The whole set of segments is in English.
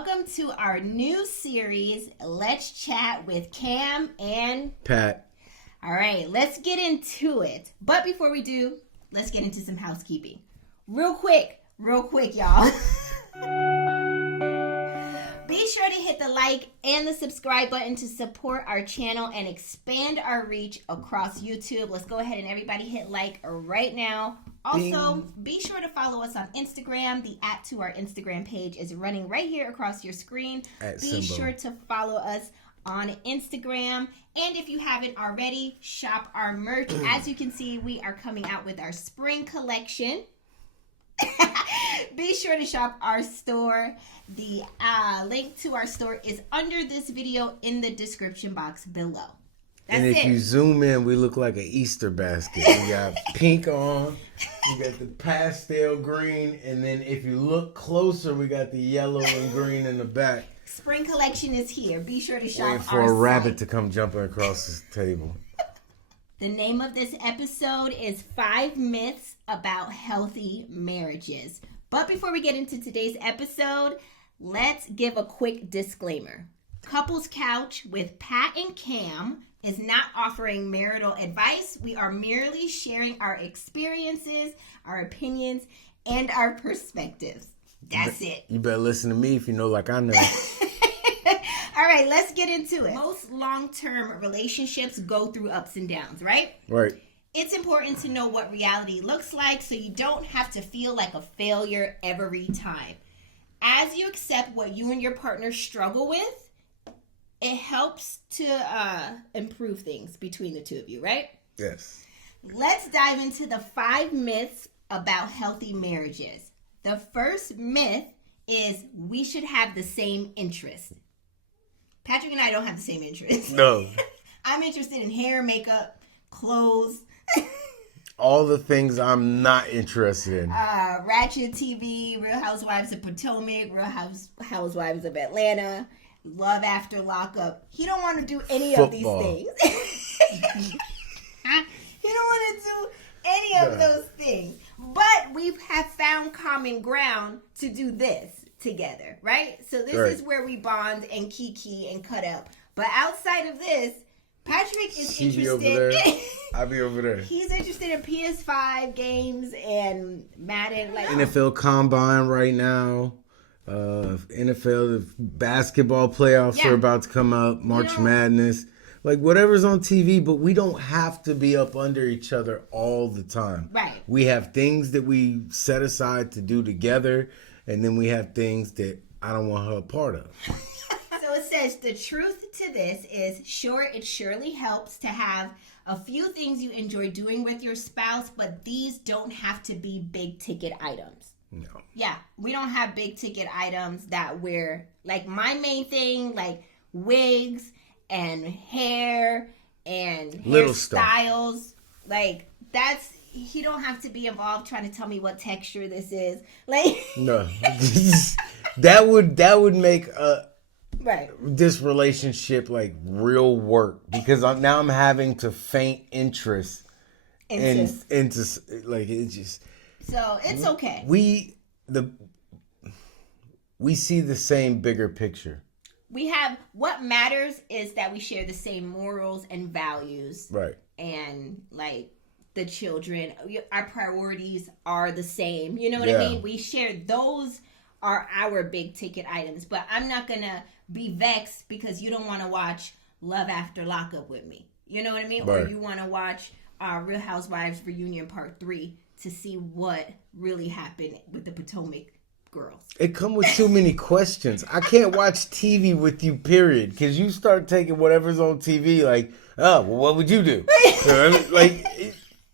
welcome to our new series, Let's Chat with Cam and Pat. All right, let's get into it. But before we do, let's get into some housekeeping. Real quick, y'all. Be sure to hit the like and the subscribe button to support our channel and expand our reach across YouTube. Let's go ahead and everybody hit like right now. Also, be sure to follow us on Instagram. The @ to our Instagram page is running right here across your screen. Be sure to follow us on Instagram. And if you haven't already, shop our merch. As you can see, we are coming out with our spring collection. Be sure to shop our store. The link to our store is under this video in the description box below. That's and if you zoom in, we look like an Easter basket. We got pink on, we got the pastel green, and then if you look closer, we got the yellow and green in the back. Spring collection is here. Be sure to shop Waiting for a rabbit to come jumping across this table. The name of this episode is 5 Myths About Healthy Marriages. But before we get into today's episode, let's give a quick disclaimer. Couples Couch with Pat and Cam is not offering marital advice. We are merely sharing our experiences, our opinions, and our perspectives. That's it. You better listen to me if you know like I know. All right, let's get into it. Most long-term relationships go through ups and downs, right? Right. It's important to know what reality looks like so you don't have to feel like a failure every time. As you accept what you and your partner struggle with, it helps to improve things between the two of you, right? Yes. Let's dive into the 5 myths about healthy marriages. The first myth is we should have the same interest. Patrick and I don't have the same interest. No. I'm interested in hair, makeup, clothes. All the things I'm not interested in. Ratchet TV, Real Housewives of Potomac, Real Housewives of Atlanta, Love After Lockup. He don't want to do any Football. of these things. He don't want to do any of those things. But we have found common ground to do this together, right? So this is where we bond and kiki and cut up. But outside of this, Patrick is interested. Over there. I'll be over there. He's interested in PS5 games and Madden, like NFL Combine right now. NFL basketball playoffs are about to come up. March Madness, like whatever's on TV. But we don't have to be up under each other all the time. Right. We have things that we set aside to do together, and then we have things that I don't want her a part of. So it says the truth to this is, sure, it surely helps to have a few things you enjoy doing with your spouse, but these don't have to be big ticket items. No. Yeah, we don't have big ticket items that we're, like my main thing, like wigs and hair and little hairstyles. Like that's, he don't have to be involved trying to tell me what texture this is. Like no. that would make this relationship like real work, because now I'm having to feign interest into like it's just. So it's okay. We see the same bigger picture. We have, what matters is that we share the same morals and values. Right. And like the children, our priorities are the same. You know what I mean? We share, those are our big ticket items. But I'm not going to be vexed because you don't want to watch Love After Lockup with me. You know what I mean? Right. Or you want to watch Real Housewives Reunion Part 3 to see what really happened with the Potomac girls. It come with too many questions. I can't watch TV with you, period. Because you start taking whatever's on TV like, oh, well, what would you do?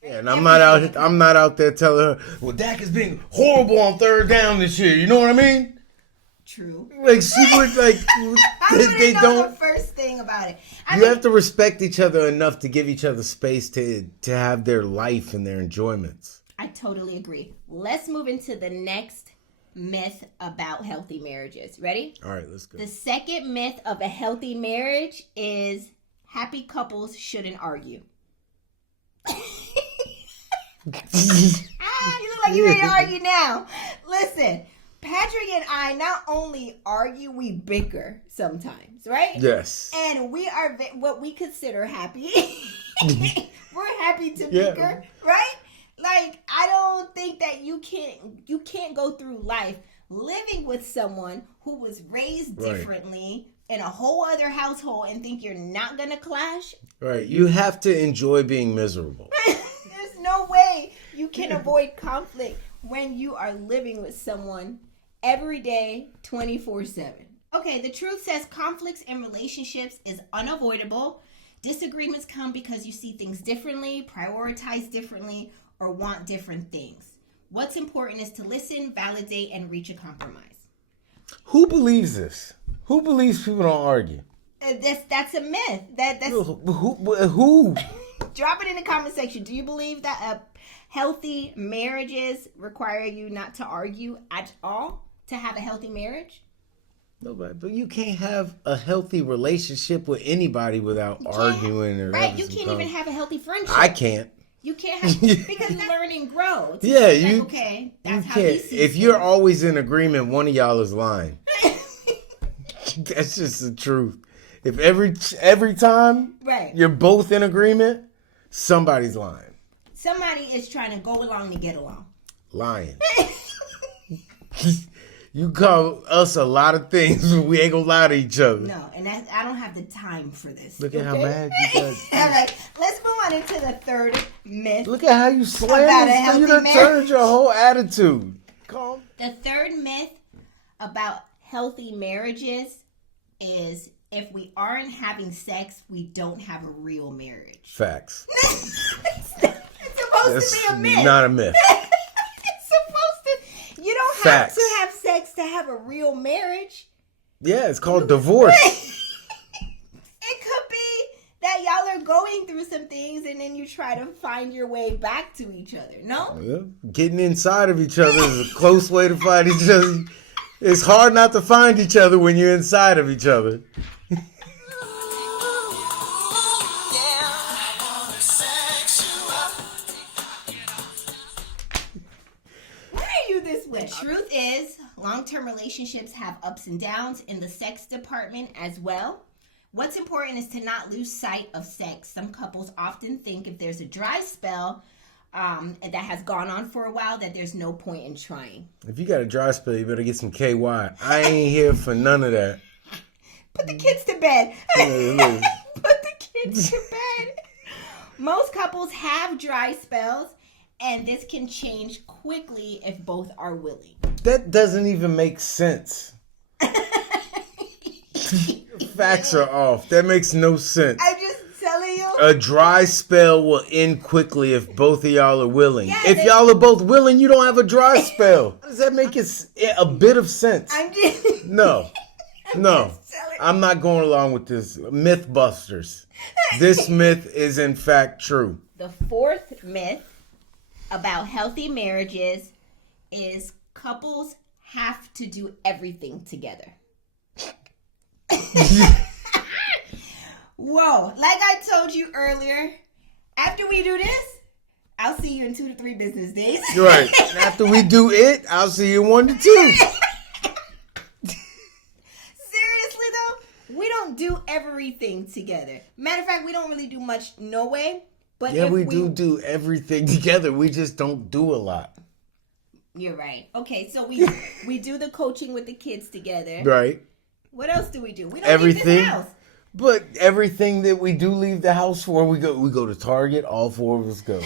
And I'm not out there telling her, well, Dak is being horrible on 3rd down this year. You know what I mean? True. Like she would like. They don't. The first thing about it. You have to respect each other enough to give each other space to have their life and their enjoyments. I totally agree. Let's move into the next myth about healthy marriages. Ready? All right, let's go. The second myth of a healthy marriage is happy couples shouldn't argue. You look like you're ready to argue now. Listen, Patrick and I not only argue, we bicker sometimes, right? Yes. And we are what we consider happy. We're happy to bicker, right? Like, I don't think that you can't go through life living with someone who was raised differently in a whole other household and think you're not gonna clash. Right. You have to enjoy being miserable. There's no way you can avoid conflict when you are living with someone every day, 24/7. Okay, the truth says conflicts in relationships is unavoidable. Disagreements come because you see things differently, prioritize differently, or want different things. What's important is to listen, validate, and reach a compromise. Who believes this? Who believes people don't argue? That's a myth. That's who? Drop it in the comment section. Do you believe that healthy marriages require you not to argue at all to have a healthy marriage? No, but you can't have a healthy relationship with anybody without arguing. You can't even have a healthy friendship. I can't. You can't have because you learn and grow. Yeah, you. Like, okay, that's how he sees if you're always in agreement, one of y'all is lying. That's just the truth. If every time you're both in agreement, somebody's lying. Somebody is trying to go along to get along. Lying. You call us a lot of things, but we ain't gonna lie to each other. No, and I don't have the time for this. Look at how mad you got. All right, let's move on into the third myth. Look at how you slammed. You done turned your whole attitude. Calm. The third myth about healthy marriages is if we aren't having sex, we don't have a real marriage. Facts. It's supposed to be a myth. Not a myth. You don't have to have sex to have a real marriage. Yeah, it's called divorce. It could be that y'all are going through some things and then you try to find your way back to each other. No? Yeah. Getting inside of each other is a close way to find each other. It's hard not to find each other when you're inside of each other. Truth is, long-term relationships have ups and downs in the sex department as well. What's important is to not lose sight of sex. Some couples often think if there's a dry spell that has gone on for a while that there's no point in trying. If you got a dry spell, you better get some KY. I ain't here for none of that. Put the kids to bed. Put the kids to bed. Most couples have dry spells. And this can change quickly if both are willing. That doesn't even make sense. Facts are off. That makes no sense. I'm just telling you. A dry spell will end quickly if both of y'all are willing. Yeah, if y'all are both willing, you don't have a dry spell. Does that make a bit of sense? No. I'm not going along with this. Mythbusters. This myth is in fact true. The fourth myth about healthy marriages is couples have to do everything together. Whoa, like I told you earlier, after we do this, I'll see you in 2 to 3 business days. Right. After we do it, I'll see you in 1 to 2. Seriously though, we don't do everything together. Matter of fact, we don't really do much, no way. But yeah, we do everything together. We just don't do a lot. You're right. Okay, so we do the coaching with the kids together. Right. What else do? We don't leave the house. But everything that we do leave the house for, we go to Target. All 4 of us go.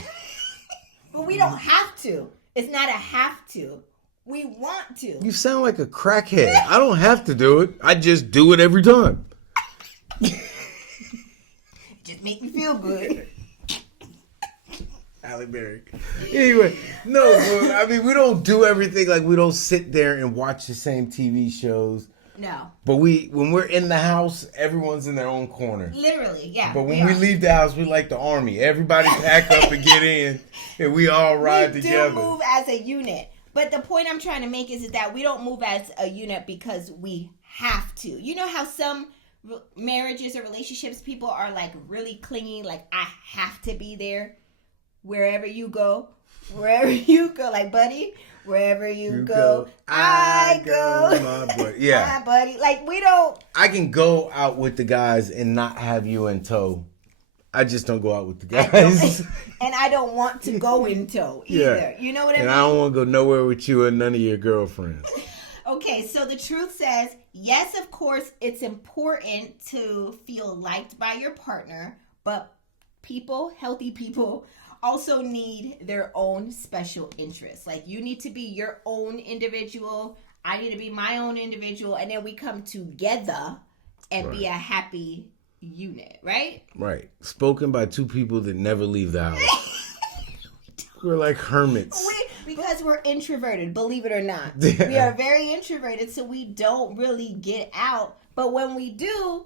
But we don't have to. It's not a have to. We want to. You sound like a crackhead. I don't have to do it. I just do it every time. Just make me feel good. Halle Berry. Anyway, no, I mean, we don't do everything. Like, we don't sit there and watch the same TV shows. No. But when we're in the house, everyone's in their own corner. Literally, yeah. But when we leave the house, we like the army. Everybody pack up and get in, and we all ride together. We do move as a unit. But the point I'm trying to make is that we don't move as a unit because we have to. You know how some marriages or relationships, people are like really clingy, like I have to be there. Wherever you go, like, buddy, Wherever you go, I go. My buddy. Yeah. My buddy. Like, we don't. I can go out with the guys and not have you in tow. I just don't go out with the guys. And I don't want to go in tow either. Yeah. You know what I mean? And I don't want to go nowhere with you and none of your girlfriends. Okay, so the truth says, yes, of course, it's important to feel liked by your partner, but healthy people, also need their own special interests. Like, you need to be your own individual. I need to be my own individual. And then we come together and be a happy unit, right? Right. Spoken by two people that never leave the house. We're like hermits. Because we're introverted, believe it or not. Yeah. We are very introverted, so we don't really get out. But when we do,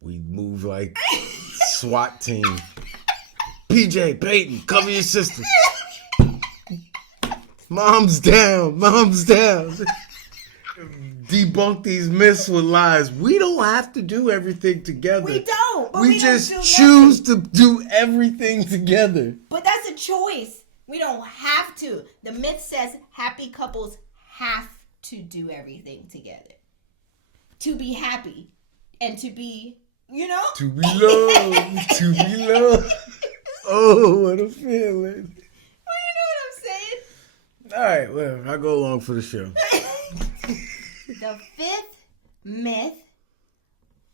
we move like SWAT team. PJ, Peyton, cover your sister. Mom's down. Debunk these myths with lies. We don't have to do everything together. We don't. But we just choose to do everything together. But that's a choice. We don't have to. The myth says happy couples have to do everything together. To be happy. And to be, you know? To be loved. To be loved. Oh, what a feeling. Well, you know what I'm saying? All right, well, I'll go along for the show. The fifth myth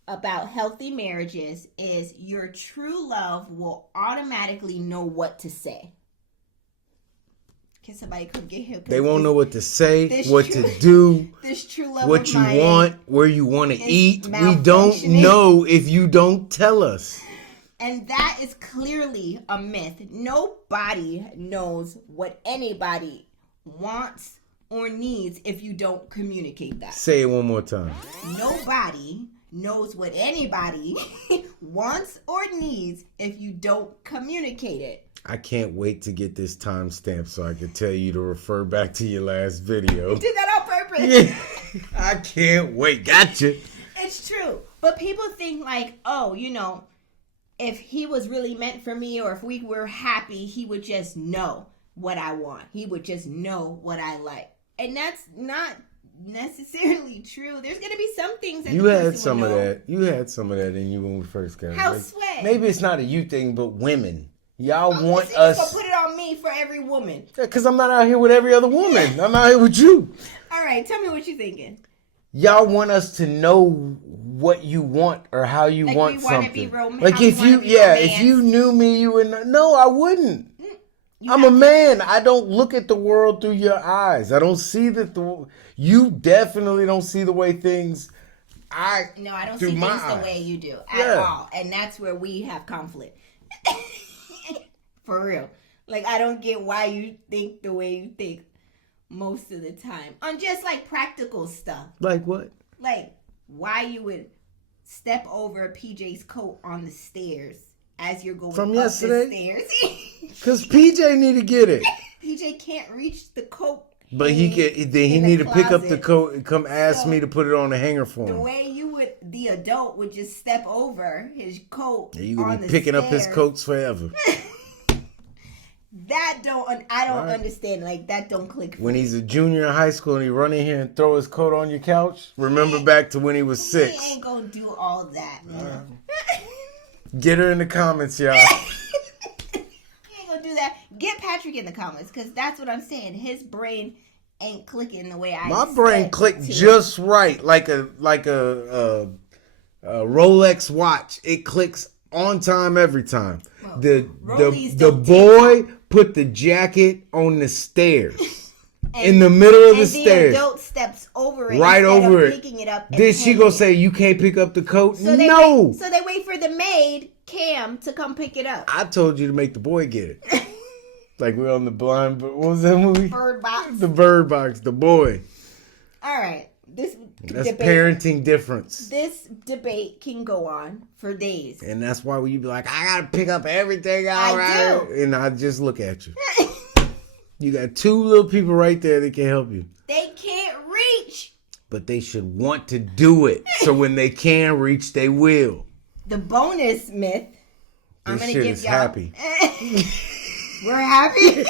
about healthy marriages is your true love will automatically know what to say. Can somebody come get him? They won't know what to say, what to do, this true love what you want, where you want to eat. We don't know if you don't tell us. And that is clearly a myth. Nobody knows what anybody wants or needs if you don't communicate that. Say it one more time. Nobody knows what anybody wants or needs if you don't communicate it. I can't wait to get this timestamp so I can tell you to refer back to your last video. You did that on purpose. Yeah. I can't wait. Gotcha. It's true. But people think like, oh, you know, if he was really meant for me or if we were happy, he would just know what I want. He would just know what I like. And that's not necessarily true. There's going to be some things that you had some of that. You had some of that in you when we first got How sweat. Maybe it's not a you thing, but women. Y'all want us. So put it on me for every woman. Yeah, because I'm not out here with every other woman. I'm out here with you. All right, tell me what you're thinking. Y'all want us to know what you want or how you like want we something. Be like if you, if you knew me, you would know. No, I wouldn't. I'm a man. I don't look at the world through your eyes. I don't see you definitely don't see the way things. I don't see things the way you do at all, and that's where we have conflict. For real. Like, I don't get why you think the way you think most of the time. On just, like, practical stuff. Like what? Like, why you would step over PJ's coat on the stairs as you're going from up yesterday? The stairs. Because PJ need to get it. PJ can't reach the coat. But he need to pick up the coat and come ask me to put it on the hanger for him. The way the adult would just step over his coat. Yeah, you gonna be picking up his coats forever. I don't understand. Like, that don't click. When he's a junior in high school and he run in here and throw his coat on your couch, remember back to when he was 6. He ain't gonna do all that. Get her in the comments, y'all. He ain't gonna do that. Get Patrick in the comments, because that's what I'm saying. His brain ain't clicking the way My brain clicked just right, like a Rolex watch. It clicks on time every time. Well, the boy put the jacket on the stairs. In the middle of the stairs. The adult steps over it. Right over it. Picking it up. Then she gonna say, you can't pick up the coat? So they wait for the maid, Cam, to come pick it up. I told you to make the boy get it. Like we're on the blind, what was that movie? Bird Box. The Bird Box, the boy. All right. That's parenting difference. This debate can go on for days. And that's why you be like, I gotta pick up everything all right. And I just look at you. You got 2 little people right there that can help you. They can't reach. But they should want to do it. So when they can reach, they will. The bonus myth. I'm going to give y'all. Happy. We're happy.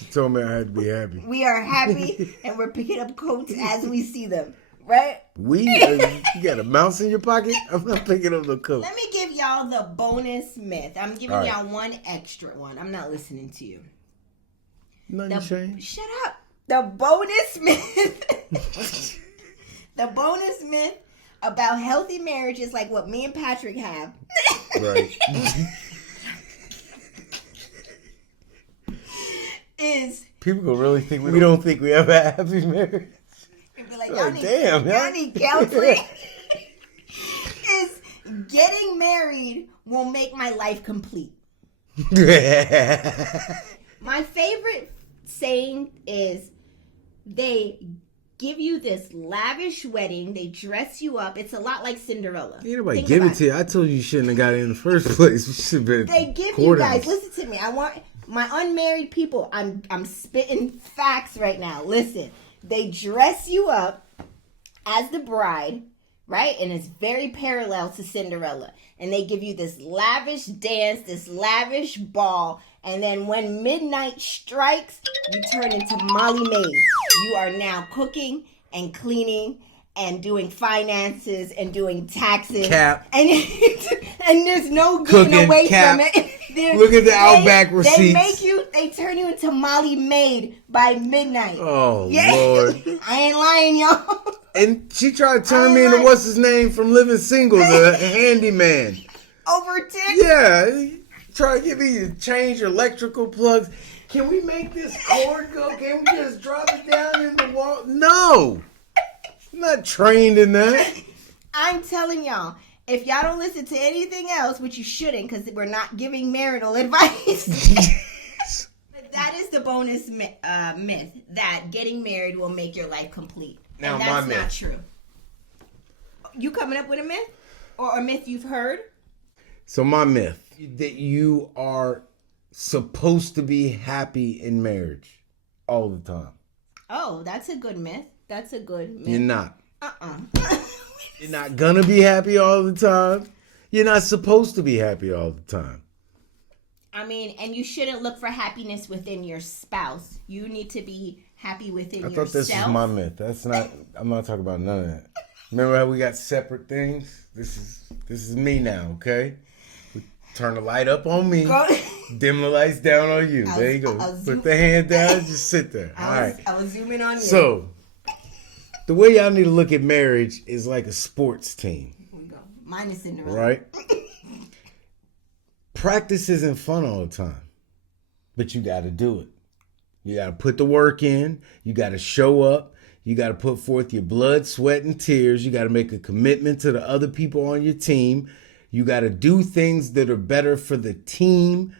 She told me I had to be happy. We are happy, and we're picking up coats as we see them, right? You got a mouse in your pocket? I'm not picking up the coat. Let me give y'all the bonus myth. I'm giving y'all one extra one. I'm not listening to you. Nothing changed. Shut up. The bonus myth. The bonus myth about healthy marriages, like what me and Patrick have. Right. Is people gonna really think we don't think we have a happy marriage? Be like, y'all need counseling. Is getting married will make my life complete. My favorite saying is they give you this lavish wedding. They dress you up. It's a lot like Cinderella. Ain't nobody give it to you. I told you shouldn't have got it in the first place. You should have been. They give you guys. Listen to me. I want my unmarried people. I'm spitting facts right now. Listen. They dress you up as the bride, right? And it's very parallel to Cinderella. And they give you this lavish dance, this lavish ball. And then when midnight strikes, you turn into Molly Maid. You are now cooking and cleaning and doing finances and doing taxes. Cap. And there's no getting cooking, away cap. from it. Look at the Outback receipts. They turn you into Molly Maid by midnight. Oh, Lord. I ain't lying, y'all. And she tried to turn me into what's his name from Living Single, the handyman. Over 10? Yeah. Try to get me to change electrical plugs. Can we make this cord go? Can we just drop it down in the wall? No. I'm not trained in that. I'm telling y'all, if y'all don't listen to anything else, which you shouldn't because we're not giving marital advice, that is the bonus myth that getting married will make your life complete. Now, and that's not true. You coming up with a myth? Or a myth you've heard? So my myth, that you are supposed to be happy in marriage all the time. Oh, that's a good myth. That's a good myth. You're not. You're not gonna be happy all the time. You're not supposed to be happy all the time. I mean, and you shouldn't look for happiness within your spouse. You need to be happy within yourself. I thought this was my myth. That's not. I'm not talking about none of that. Remember how we got separate things? This is me now. Okay. Turn the light up on me. Dim the lights down on you. There you go. Put the hand down. Just sit there. All right. I was zooming on you. So, the way y'all need to look at marriage is like a sports team. Here we go. Mine is Cinderella. Right? Practice isn't fun all the time. But you got to do it. You got to put the work in. You got to show up. You got to put forth your blood, sweat, and tears. You got to make a commitment to the other people on your team. You got to do things that are better for the team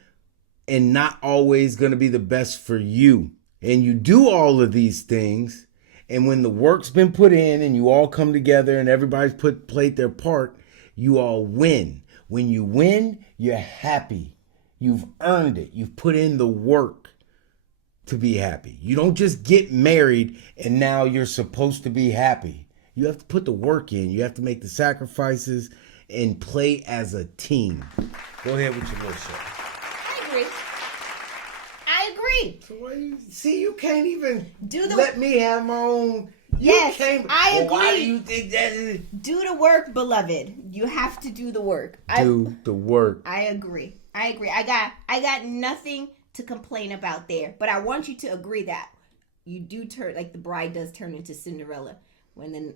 and not always going to be the best for you. And you do all of these things. And when the work's been put in and you all come together and everybody's played their part, you all win. When you win, you're happy. You've earned it. You've put in the work to be happy. You don't just get married and now you're supposed to be happy. You have to put the work in. You have to make the sacrifices and play as a team. Go ahead with your little shit. I agree. So why you can't even do let me have my own. Yes, I agree. Why do you think that is? Do the work, beloved. You have to do the work. Do the work. I agree. I got nothing to complain about there. But I want you to agree that you do turn, like the bride does turn into Cinderella when then.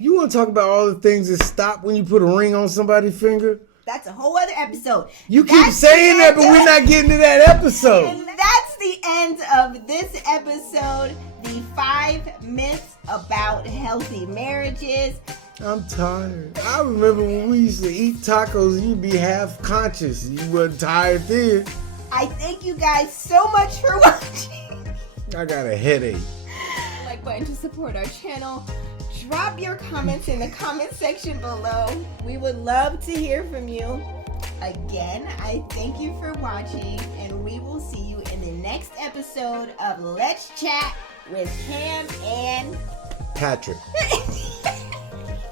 You want to talk about all the things that stop when you put a ring on somebody's finger? That's a whole other episode. You keep saying that, but we're not getting to that episode. And that's the end of this episode. The 5 myths about healthy marriages. I'm tired. I remember when we used to eat tacos, you'd be half conscious. You wasn't tired then. I thank you guys so much for watching. I got a headache. Like button to support our channel. Drop your comments in the comment section below. We would love to hear from you. Again, I thank you for watching, and we will see you in the next episode of Let's Chat with Cam and Patrick.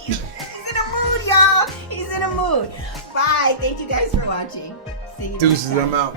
He's in a mood, y'all. He's in a mood. Bye. Thank you guys for watching. See you Deuces, next time. I'm out.